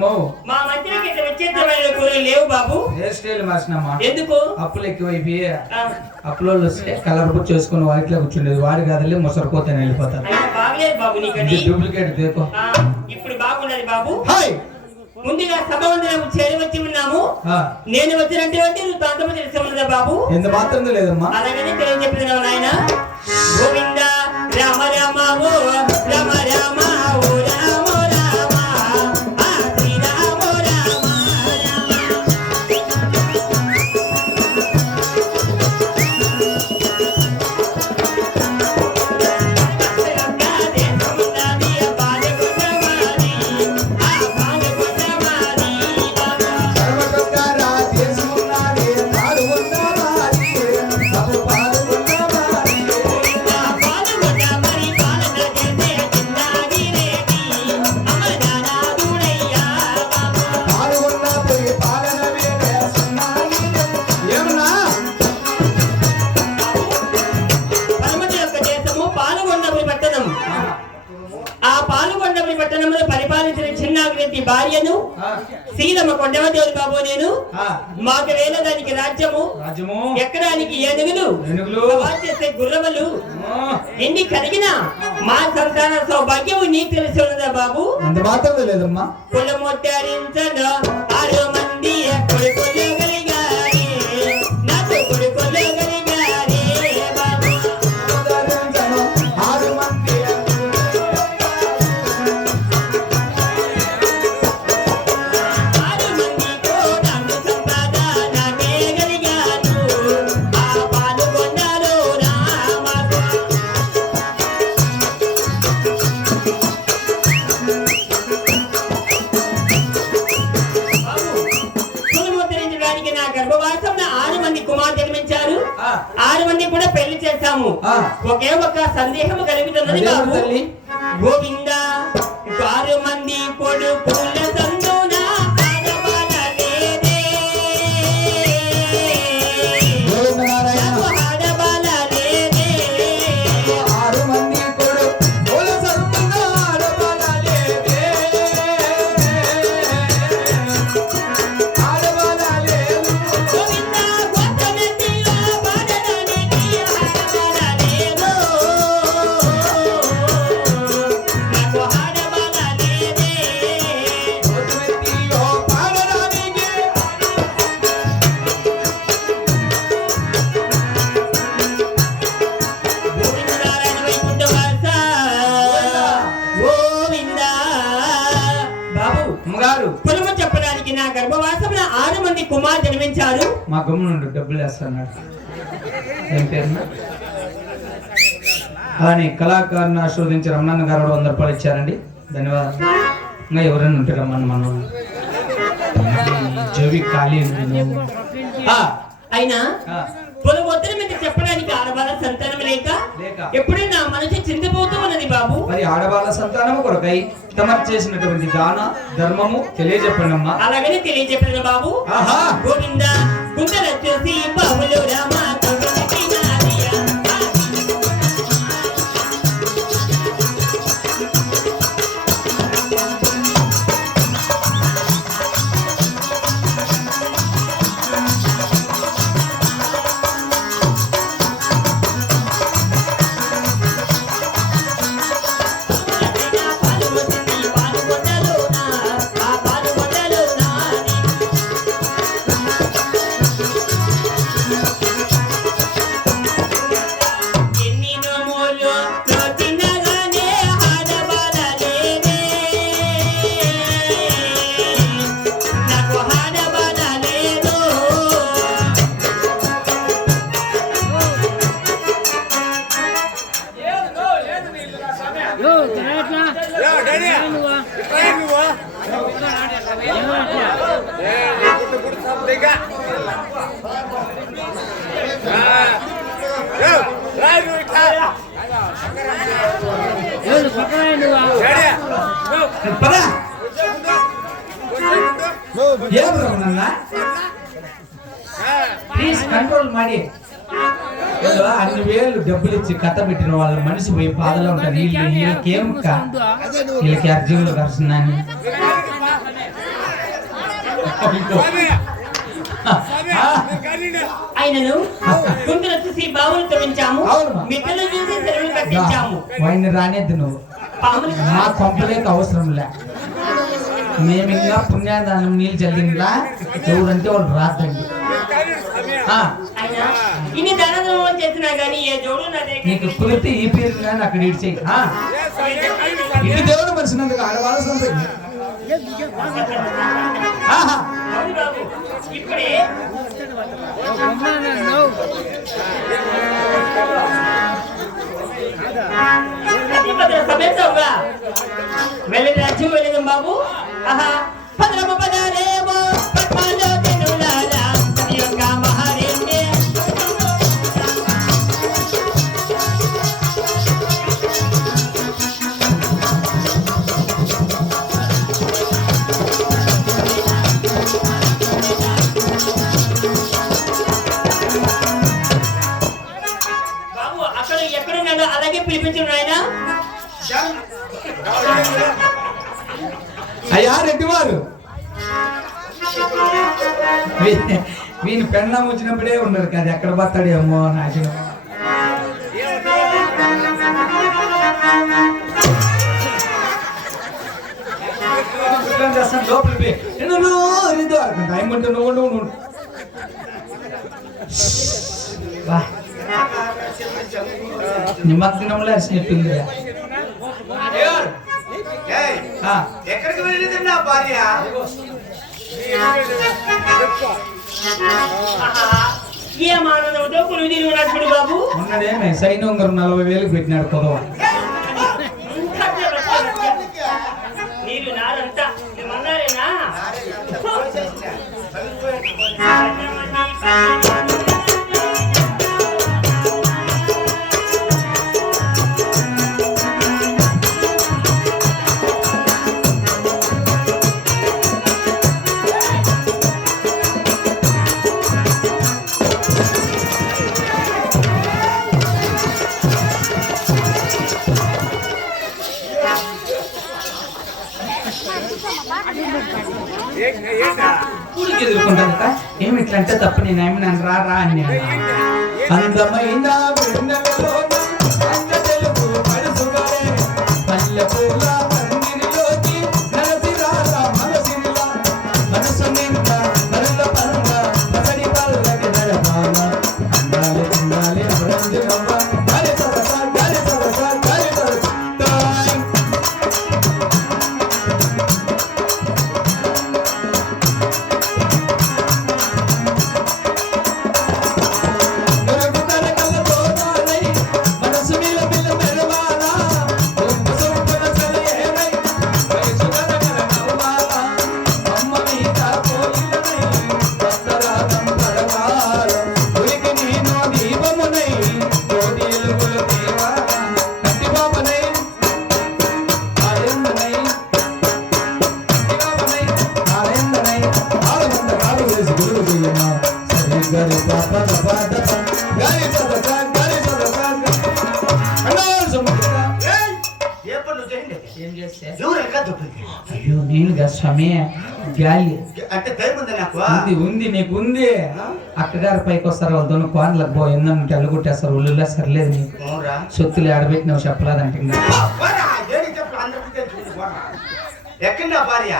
ఏమో మా మంత్రికి ఇట్లా వ్యత్యాసమైన కూరలు లేవు బాబు. Hair style మార్చినమ్మా. ఎందుకు? అప్పులు ఎక్కువైపోయి అప్పులో వస్తే కలర్ బుక్ చేసుకుని వాటిలో కూర్చుండేది. వాడి కదలే ముసరిపోతాను వెళ్ళిపోతాను. బాగలేదు బాబు నీకని. డూప్లికేట్ దేకో. ఇప్పుడు బాగున్నది బాబు. హాయ్ ముందుగా సభ చేరి వచ్చి ఉన్నాము. నేను వచ్చినంటే నువ్వు తాంతము తెలిసి ఉన్నదా బాబు? ఎంత మాత్రం లేదమ్మా. అలాగనే తెలియజెప్పినావు నాయన. గోవింద రామ రామ ఓ రామ రామ ఓ రామ రామ శ్రీరామ రామ పరిపాలించిన చిన్నాగ్రతి భార్యను సీతమ్మ కొండవదేవుడు బాబు నేను. మాకు వేల దానికి రాజ్యము ఎక్కడానికి ఏనుగులు చేసే గుర్రములు ఎన్ని కలిగినా మా సంతాన సౌభాగ్యము నీకు తెలిసి ఉన్నదా బాబు? లేదమ్మా. కులమొట్టారించను 6 మంది కొడుకులు కలిగారే, నాకు కొడుకులు కలిగారే బాబు. 6 మంది 6 మంది కోటాను సంపాద నాకే కలిగాను. ఆ పాల్గొన్నారు రామాకు. కులముద్ధరించడానికి నా గర్భవాసంలో 6 మంది కుమార్ జన్మించారు. 6 మంది కూడా పెళ్లి చేశాము. ఒకే ఒక సందేహం కలుగుతున్నది బాబు. గోవింద 6 మంది కొడుకుల సందున ఆడవాళ్ళ లేదే, నాకు ఆడవాళ్ళ లేదే. 6 మంది కొడుకుల సందున ఆడవాళ్ళ లేదే, ఆడవాళ్ళ లేదు. గోవింద గోత్రమెత్తిలో పాడడానికి ఆడవాళ్ళ లేదు, నాకు ఆడవాళ్ళ లేదే. గోత్రమెత్తిలో పాడడానికి గోవిందనారాయణ వైకుంఠవాస గోవింద. బాబు అమ్మగారు కులము చెప్పడానికి నా గర్భవాసంలో 6 మంది కుమార్ జన్మించారు. మా గమ్ము నుండి డబ్బులు వేస్తున్నాడు. ఏం పేరున్నా అలానే కళాకారుని ఆశీర్వదించి రమణన్న గారు 100 రూపాయలు ఇచ్చారండి. ధన్యవాదాలు. ఇంకా ఎవరైనా ఉంటారమ్మా మనం జవి ఖాళీ అయినా పొలవొత్తల మీద చెప్పడానికి ఆడవాళ్ళ సంతానం లేక ఎప్పుడూ నా మనసు చిందిపోతూ ఉన్నది బాబు. మరి ఆడవాళ్ళ సంతానము కొరకై తమరు చేసినటువంటి దాన ధర్మము తెలియజెప్పండి అమ్మా. అలాగనే తెలియజెప్పిన బాబు. గోవింద కుండల చూసి బాబులు రామ ప్లీజ్ కంట్రోల్ ಮಾಡಿ అన్ని వేలు డబ్బులు ఇచ్చి కథ పెట్టిన వాళ్ళ మనిషి పోయి బాధలో ఉంటారు. వీళ్ళకి అర్జునులు కరుస్తున్నాను ఆయనను గుంటలు చూసి బావులు తవ్వించాము, మిట్టలు చూసి చెరువులు కట్టించాము. వాడిని రానేద్దు నువ్వు, మా కొంపలేక అవసరం లే. మేము ఇంకా పుణ్యాదానం నీళ్ళు చల్లిందా ఎవరంటే వాళ్ళు రాద్దండి. ఇన్ని దానం చేసినా గానీ ఏ జోడు నా దగ్గర నీకు కులితే ఈ పేరు కానీ అక్కడ ఇడిచేయి. ఇంటి దేవుడు మనిషినందుకు ఆడవాల్సి ఉంటుంది. ఇప్పుడే సమేతంగా వెళ్ళి రాజ్యం వెళ్ళేదాం బాబు. పదరమ పదాలేమో పద్మాలో తినులాలా యొక్క మహారేణ్య బాబు. అక్కడ ఎక్కడున్నాడో అలాగే పిలిపించు ఆయన. అయ్యా రెడ్డివారు, వీని పెళ్ళం వచ్చినప్పుడే ఉన్నారు కదా, ఎక్కడ పోతాడేమో నాశనం. లోపలికి ఏమంటే నువ్వు నిమగ్నంలో అరిసినట్టుంది. ఎక్కడికి వెళ్ళింది నా భార్య? ఏ మానవుడు కొలువు తిరుగున్నాడు బాబు. ఉన్నదేమే సైన్యం 40,000 పెట్టినాడు పొదవ. మీరు నారంతా మన్నారేనా? ఊరికి ఎదుర్కొంటాను. ఏమి ఇట్లా అంటే తప్పు, నేను ఏమి రా రా అని అందమైన పల్లెపూల పందిరిలోకి నరసిరాల మనసిరిలా మనసు నిండా మరల పండ పసడి పల్లకి నడపాల అందాలి అందాలి అమరంజనమ్మ గాలి సరస గాలి సరస గాలి సరస. అయ్యో నేను సమయ గాలి అంటే టైం ఉంది నాకు. ఉంది ఉంది నీకు ఉంది. అక్కగారు పైకి వస్తారు, వాళ్ళతో కోన్లకు పోయిందంటే అల్లుగుట్టేస్తారు. ఒళ్ళులా సర్లేదు నీకు సొత్తులు ఆడబెట్టినావు చెప్పలేదంటే ఎక్కడ భార్య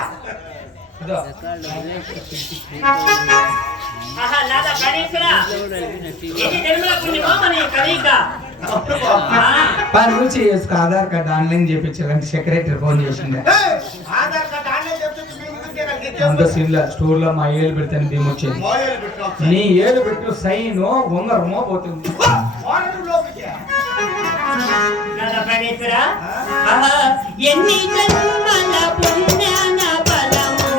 పని నుంచి ఆధార్ కార్డు ఆన్లైన్ చేయించాలంటే సెక్రటరీ ఫోన్ చేసిండే. అంత సీన్లా స్టోర్ లో మా ఏళ్ళు పెడితే భీమ్ వచ్చేది. నీ ఏళ్ళు పెట్టిన సైన్ ఉంగరమో పోతుంది. ఎన్ని జన్మల పుణ్యాన బలము,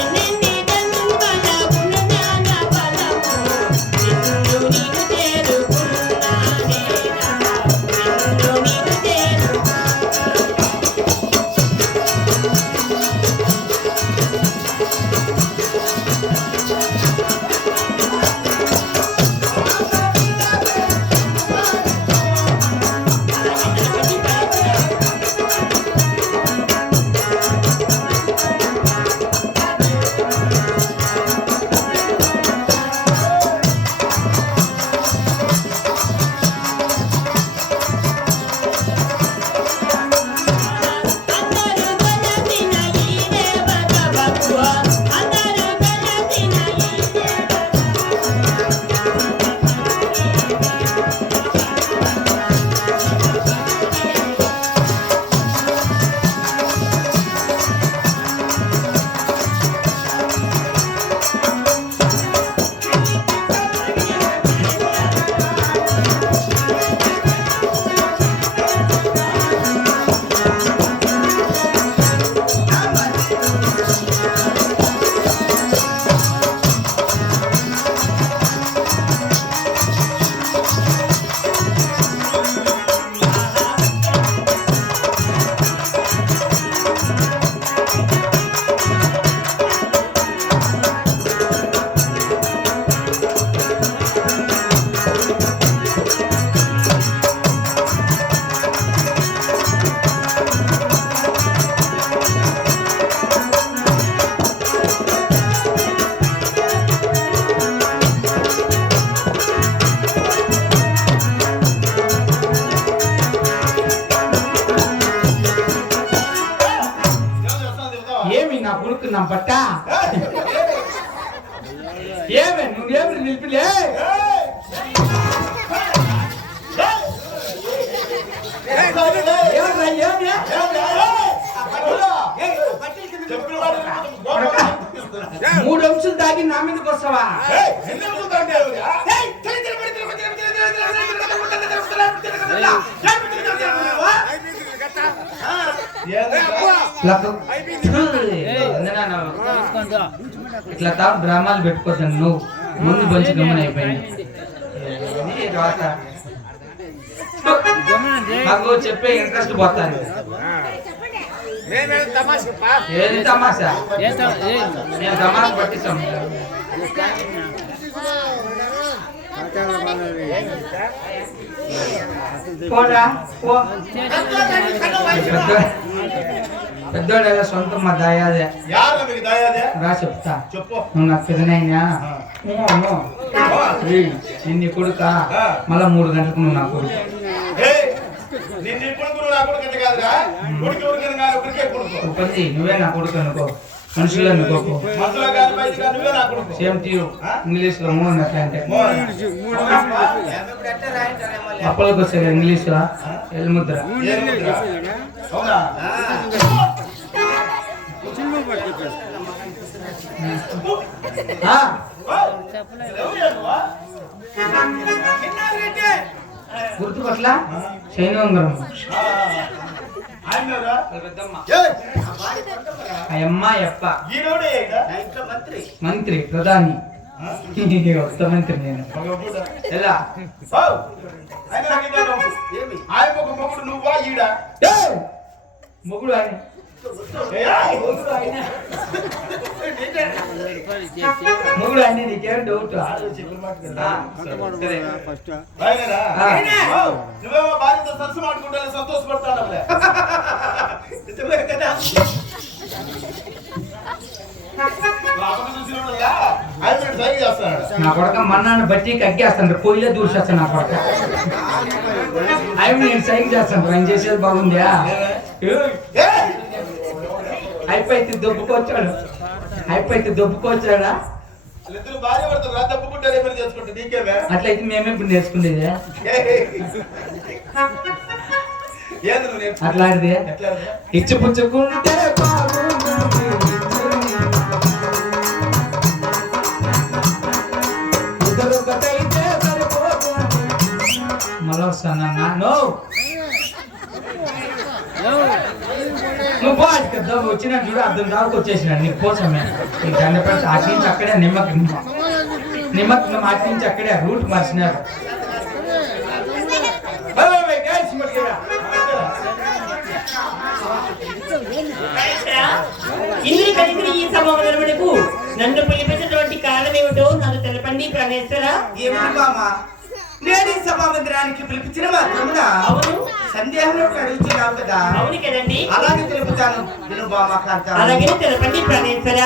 ఎన్ని జన్మల పుణ్యాన బలము, నిన్ను నీకు చేరుకున్నానే, నిన్ను నీకు మూడు అంశాలు దాగి నా మీదకి వస్తావా? ఇట్లా తా డ్రామాలు పెట్టుకోతాను. నువ్వు ముందు మంచి గమనం అయిపోయింది. నాకు చెప్పే ఇంట్రెస్ట్ పోతాను. ఏది తమాషా? నేను తమాషా పట్టిస్తాం. పోరా పో. పెద్దోడు ఎలా సొంతం మా దాయాదే రా చెప్తా. నువ్వు నాకు పెద్దనైనా నిన్ను కొడుక మళ్ళా 3 గంటలకు నువ్వు నా కొడుకు. నువ్వే నా కొడుకు అనుకో. మనుషులు అనుకోకు. సేమ్ టీయూ ఇంగ్లీష్ లో మూడు అట్లా అంటే అప్పలకు వచ్చేది ఇంగ్లీష్ లో ఎల్ముద్ర. గుర్తుపట్ల శైనవంగరం మంత్రి ప్రధాని కొత్త మంత్రి. నేను ఎలా మొగుడు ఆయన మొగుడు ఆయన నీకేం డౌట్? నా కొడక మన్నాను బట్టి కక్కేస్తాను. పొయ్యిలో దూసేస్తాను నా కొడక. అవి నేను సైకి చేస్తాను. ఆయన చేసేది బాగుందా? అయిపోయింది దొబ్బుకొచ్చాడు. అయిపోయింది దొబ్బుకొచ్చాడా? అట్లయితే మేమే ఇప్పుడు నేర్చుకునేది. అట్లాంటిది ఇచ్చి పుచ్చుకుంటే మళ్ళా వస్తానన్నా. నువ్వు బాగా వచ్చిన చూడు అర్థం దాకా వచ్చేసినాడు నీకు కోసమే. నీకు దండపడి అటు నుంచి అక్కడే నిమ్మకం అటు నుంచి అక్కడే రూట్ మార్చినారు. ఇల్లు కలిగిన ఈ సభకు నన్ను పిలిపించినటువంటి కారణం ఏమిటో నన్ను తెలపండి ప్రాణేశ్వర. నేను ఈ సభా మందిరానికి పిలిపించిన మా తమ్ముడా? అవును. సందేహంలో అడుగుతున్నావు కదా? అవును కదండి. అలాగే తెలుపుతాను. నేను బామా కాంత. అలాగే తెలపండి ప్రాణేశ్వర.